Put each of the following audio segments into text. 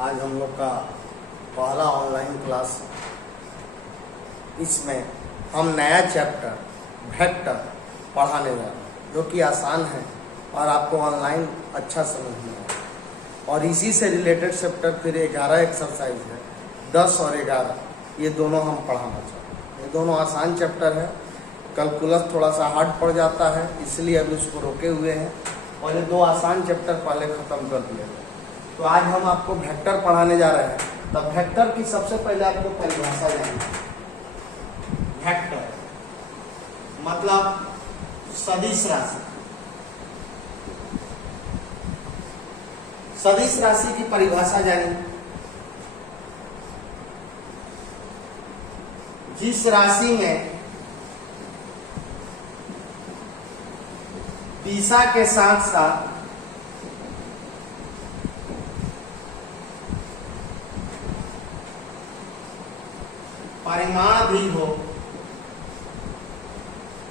आज हम लोग का पहला ऑनलाइन क्लास। इसमें हम नया चैप्टर वेक्टर पढ़ाने जा रहे हैं, जो कि आसान है और आपको ऑनलाइन अच्छा समझ में आएगा। और इसी से रिलेटेड चैप्टर फिर 11 एक्सरसाइज है, 10 और 11, ये दोनों हम पढ़ाना चाहते हैं। ये दोनों आसान चैप्टर है। कैलकुलस थोड़ा सा हार्ड पड़ जाता है, इसलिए अभी उसको रोके हुए हैं और ये 2 आसान चैप्टर पहले ख़त्म कर दिए गए। तो आज हम आपको वेक्टर पढ़ाने जा रहे हैं। तब वेक्टर की सबसे पहले आपको परिभाषा जाननी है। वेक्टर मतलब सदिश राशि। सदिश राशि की परिभाषा जानी। जिस राशि में दिशा के साथ साथ परिमाण भी हो,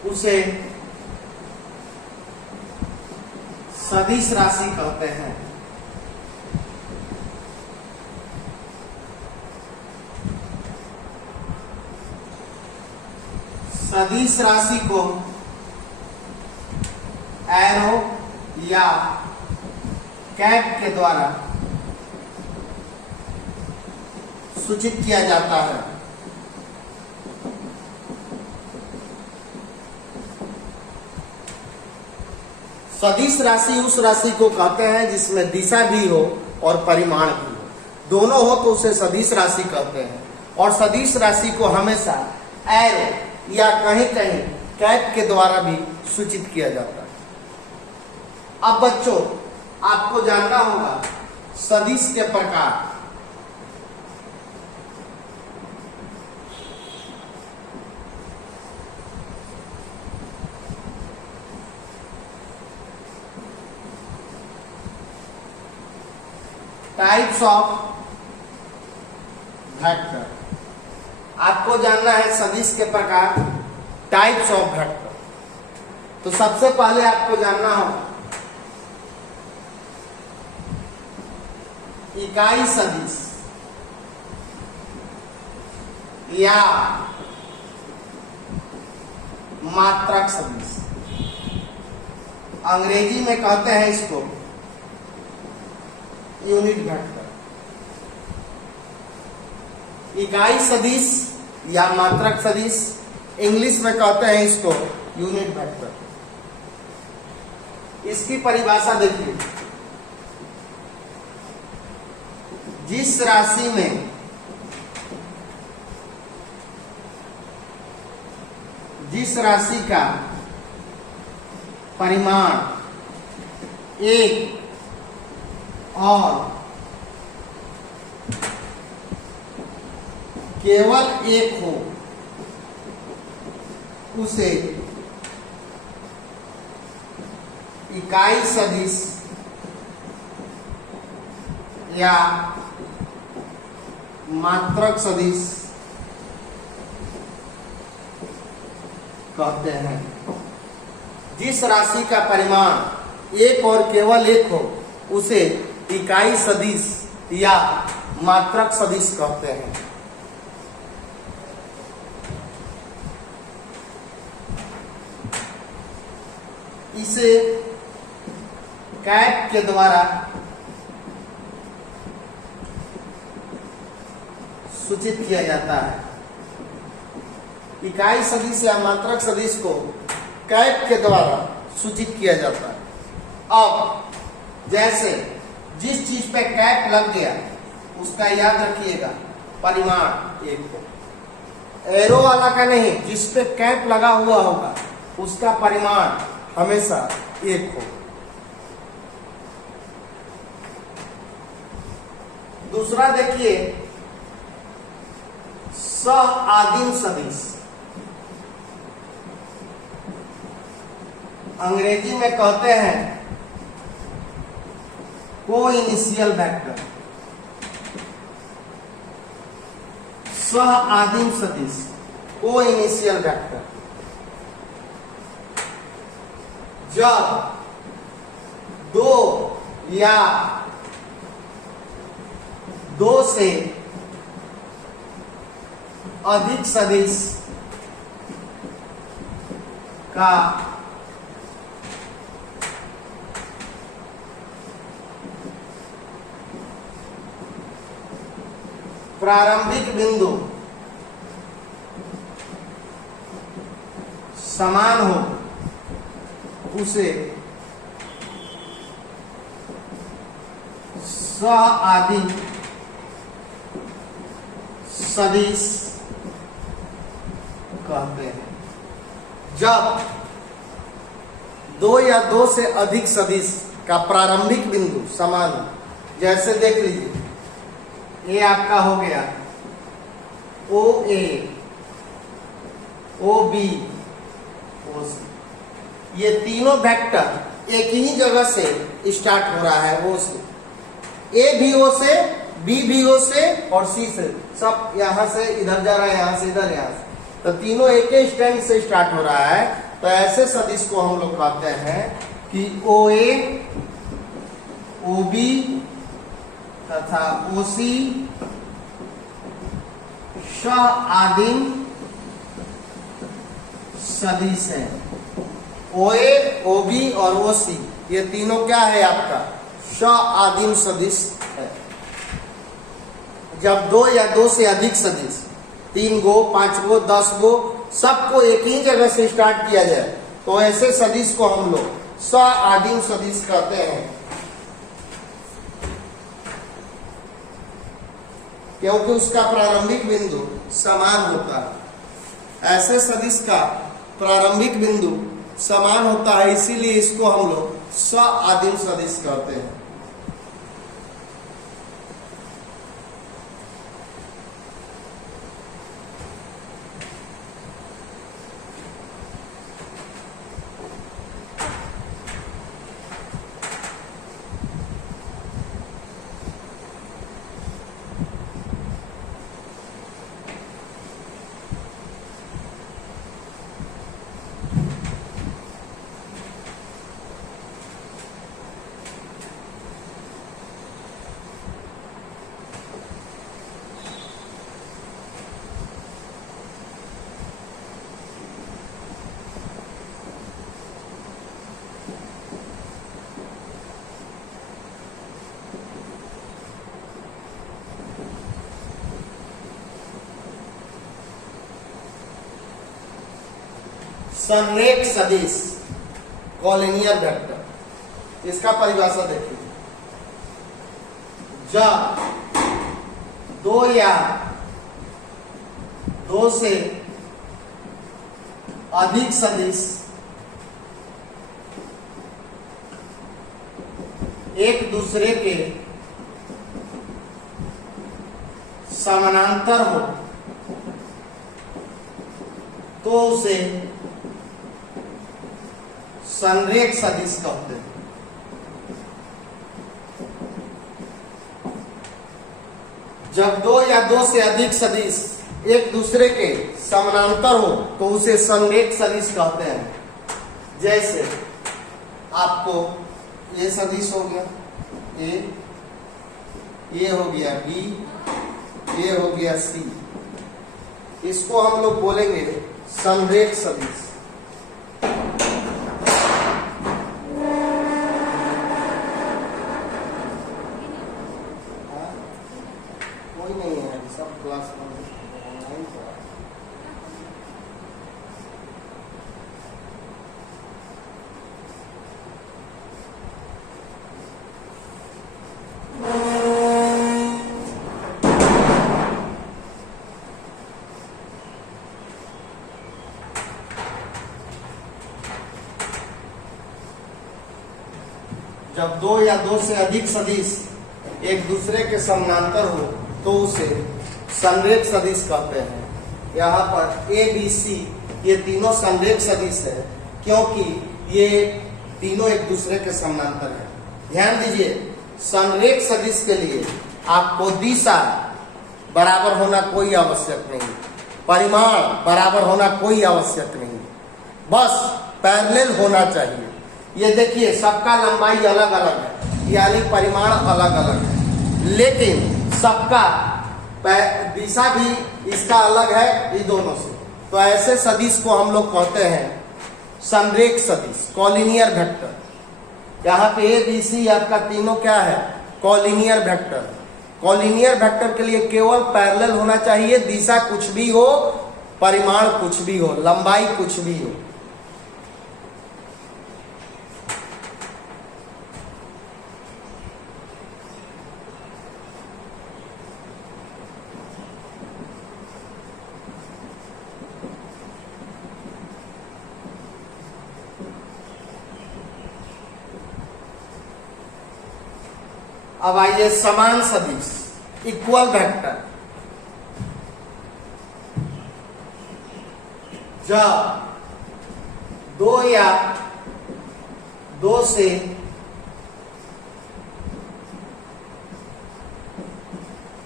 उसे सदिश राशि कहते हैं। सदिश राशि को एरो या कैप के द्वारा सूचित किया जाता है। सदिश राशि उस राशि को कहते हैं जिसमें दिशा भी हो और परिमाण भी हो, दोनों हो तो उसे सदिश राशि कहते हैं। और सदिश राशि को हमेशा एरो या कहीं कहीं कैप के द्वारा भी सूचित किया जाता है। अब बच्चों, आपको जानना होगा सदिश के प्रकार। Types of vector. आपको जानना है सदिश के प्रकार, टाइप्स ऑफ वेक्टर। तो सबसे पहले आपको जानना होगा इकाई सदिश या मात्रक सदिश। अंग्रेजी में कहते हैं इसको यूनिट वेक्टर। इकाई सदिश या मात्रक सदिश, इंग्लिश में कहते हैं इसको यूनिट वेक्टर। इसकी परिभाषा देखिए। जिस राशि में जिस राशि का परिमाण 1 और केवल 1 हो, उसे इकाई सदिश या मात्रक सदिश कहते हैं। जिस राशि का परिमाण 1 और केवल 1 हो, उसे इकाई सदिश या मात्रक सदिश कहते हैं। इसे कैप के द्वारा सूचित किया जाता है। इकाई सदिश या मात्रक सदिश को कैप के द्वारा सूचित किया जाता है। अब जैसे जिस चीज पे कैप लग गया उसका याद रखिएगा परिमाण 1 हो। एरो वाला का नहीं, जिस पे कैप लगा हुआ होगा उसका परिमाण हमेशा 1 हो। दूसरा देखिए सह आदिम सदिश। अंग्रेजी में कहते हैं को इनिशियल वेक्टर। सह आदिम सदिश, को इनिशियल वेक्टर। जब दो या दो से अधिक सदिश का प्रारंभिक बिंदु समान हो उसे सह-आदिम सदिश कहते हैं। जब दो या दो से अधिक सदिश का प्रारंभिक बिंदु समान हो, जैसे देख लीजिए ये आपका हो गया ओ ए, ओ बी, ओ सी, ये तीनों वेक्टर एक ही जगह से स्टार्ट हो रहा है, ओ से, ए भी ओ से, बी भी ओ से और सी से, सब यहां से इधर जा रहा है, यहां से इधर, यहां से, तो तीनों एक ही स्टैंड से स्टार्ट हो रहा है। तो ऐसे सदिश को हम लोग कहते हैं कि ओ ए, ओ बी तथा ओ सी सह-आदिम सदिश है। ओ ए, ओ बी और ओ सी ये तीनों क्या है आपका सह-आदिम सदिश है। जब दो या दो से अधिक सदिश 3 गो, 5 गो, 10 गो सबको एक ही जगह से स्टार्ट किया जाए तो ऐसे सदिश को हम लोग सह-आदिम सदिश कहते हैं, क्योंकि उसका प्रारंभिक बिंदु समान होता है। ऐसे सदिश का प्रारंभिक बिंदु समान होता है, इसीलिए इसको हम लोग सह-आदिम सदिश कहते हैं। संरेख सदिश कॉलिनियर वेक्टर, इसका परिभाषा देखिए। जब दो या दो से अधिक सदिश एक दूसरे के समानांतर हो तो उसे संरेख सदिश कहते हैं। जब दो या दो से अधिक सदिश एक दूसरे के समानांतर हो तो उसे संरेख सदिश कहते हैं। जैसे आपको ये सदिश हो गया ए, ये हो गया बी, ये हो गया सी, इसको हम लोग बोलेंगे संरेख सदिश। कोई नहीं है, सब क्लास ऑनलाइन था। जब दो या दो से अधिक सदिश एक दूसरे के समानांतर हो तो उसे संरेख सदिश कहते हैं। यहाँ पर ए बी सी ये तीनों संरेख सदिश है क्योंकि ये तीनों एक दूसरे के समानांतर है। ध्यान दीजिए, संरेख सदिश के लिए आपको दिशा बराबर होना कोई आवश्यक नहीं, परिमाण बराबर होना कोई आवश्यक नहीं, बस पैरेलल होना चाहिए। ये देखिए सबका लंबाई अलग अलग है, यानी परिमाण अलग अलग है, लेकिन सबका दिशा भी इसका अलग है ये दोनों से, तो ऐसे सदिश को हम लोग कहते हैं संरेख सदिश, कॉलिनियर वेक्टर। यहाँ पे ए बी सी आपका तीनों क्या है, कॉलिनियर वेक्टर। कॉलिनियर वेक्टर के लिए केवल पैरेलल होना चाहिए, दिशा कुछ भी हो, परिमाण कुछ भी हो, लंबाई कुछ भी हो। अब आइए समान सदिश, इक्वल वेक्टर। जब दो या दो से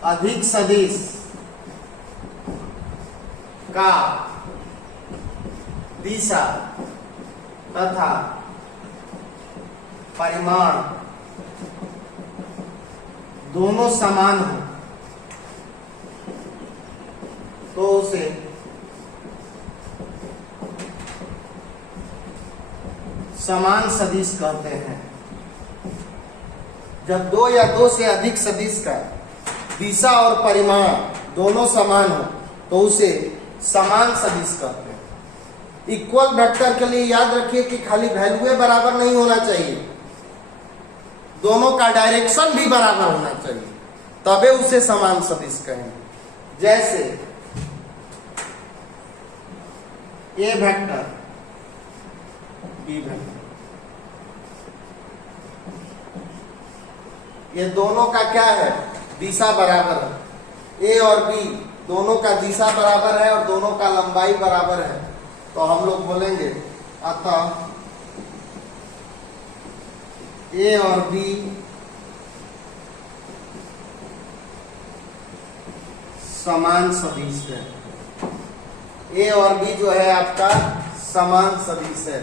अधिक सदिश का दिशा तथा परिमाण दोनों समान हो तो उसे समान सदिश कहते हैं। जब दो या दो से अधिक सदिश का दिशा और परिमाण दोनों समान हो तो उसे समान सदिश कहते हैं। इक्वल वेक्टर के लिए याद रखिए कि खाली वैल्यू बराबर नहीं होना चाहिए, दोनों का डायरेक्शन भी बराबर होना चाहिए, तबे उसे समान सदिश कहेंगे। जैसे ए वेक्टर बी वेक्टर, ये दोनों का क्या है, दिशा बराबर है। ए और बी दोनों का दिशा बराबर है और दोनों का लंबाई बराबर है, तो हम लोग बोलेंगे अतः ए और बी समान सदिश है। ए और बी जो है आपका समान सदिश है।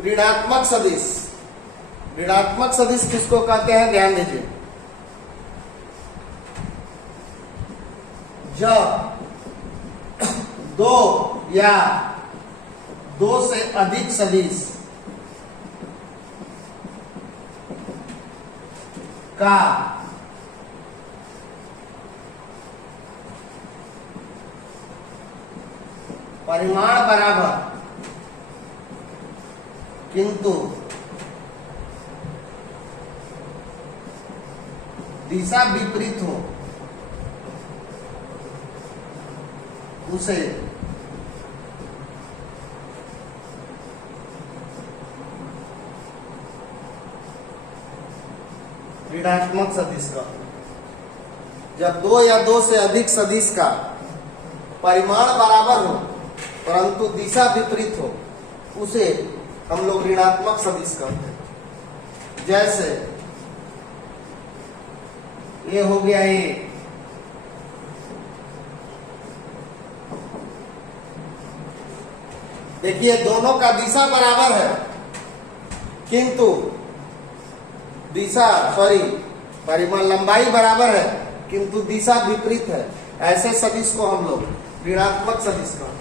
ऋणात्मक सदिश, ऋणात्मक सदिश किसको कहते हैं, ध्यान दीजिए। जब दो या दो से अधिक सदिश का परिमाण बराबर किंतु दिशा विपरीत हो उसे ऋणात्मक सदिश का। जब दो या दो से अधिक सदिश का परिमाण बराबर हो परंतु दिशा विपरीत हो उसे हम लोग ऋणात्मक सदिश कहते हैं। जैसे ये हो गया ए, देखिए दोनों का दिशा बराबर है किंतु परिमाण लंबाई बराबर है किंतु दिशा विपरीत है, ऐसे सदिश को हम लोग ऋणात्मक सदिश कहते हैं।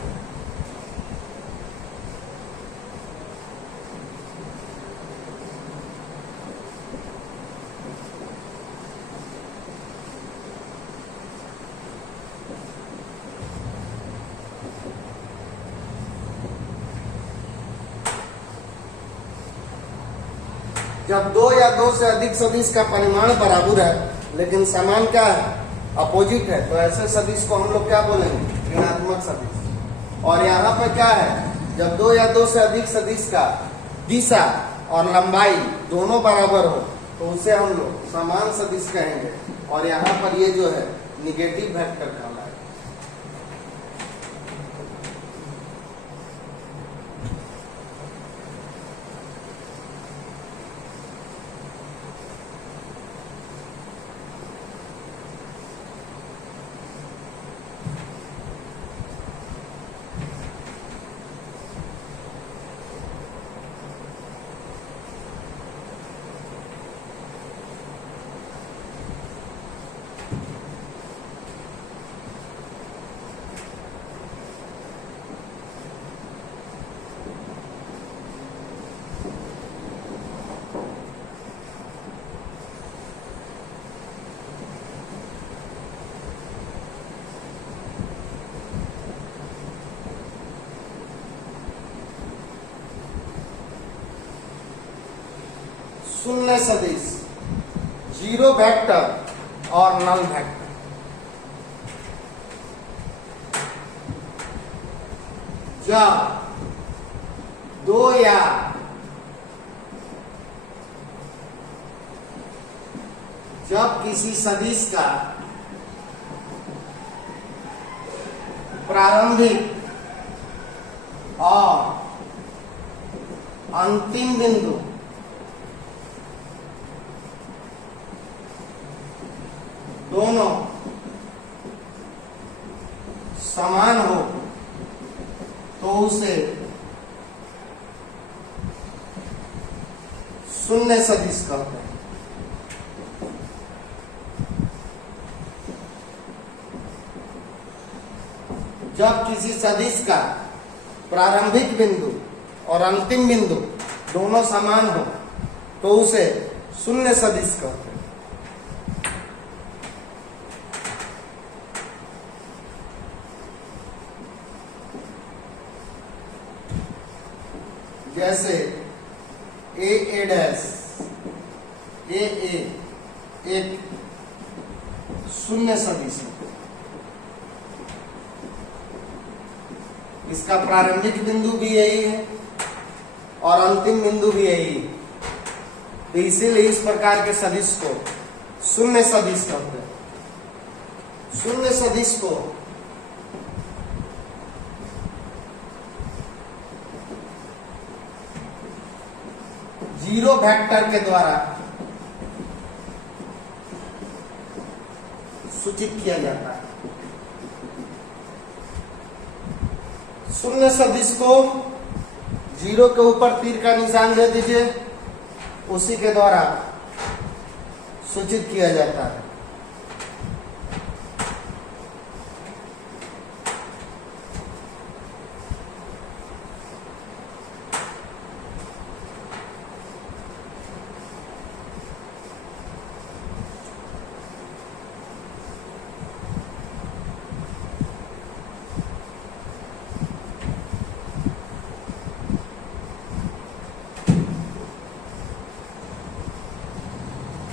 जब दो या दो से अधिक सदिश का परिमाण बराबर है लेकिन समान क्या है, अपोजिट है, तो ऐसे सदिश को हम लोग क्या बोलेंगे, ऋणात्मक सदिश। और यहाँ पे क्या है, जब दो या दो से अधिक सदिश का दिशा और लंबाई दोनों बराबर हो तो उसे हम लोग समान सदिश कहेंगे। और यहाँ पर ये जो है निगेटिव वेक्टर कहलाएगा। शून्य सदिश, जीरो वेक्टर और नल वेक्टर। जब दो या जब किसी सदिश का प्रारंभिक और अंतिम बिंदु दोनों समान हो तो उसे शून्य सदिश कहते हैं। जब किसी सदिश का प्रारंभिक बिंदु और अंतिम बिंदु दोनों समान हो तो उसे शून्य सदिश कहते हैं। जैसे ए डैश ए एक शून्य सदिश है। इसका प्रारंभिक बिंदु भी यही है और अंतिम बिंदु भी यही है, तो इसीलिए इस प्रकार के सदिश को शून्य सदिश कहते हैं। शून्य सदिश को जीरो वेक्टर के द्वारा सूचित किया जाता है। शून्य सदिश को जीरो के ऊपर तीर का निशान दे दीजिए, उसी के द्वारा सूचित किया जाता है।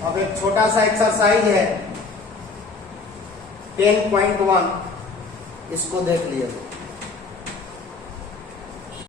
अब एक छोटा सा एक्सरसाइज है 10.1, इसको देख लिया।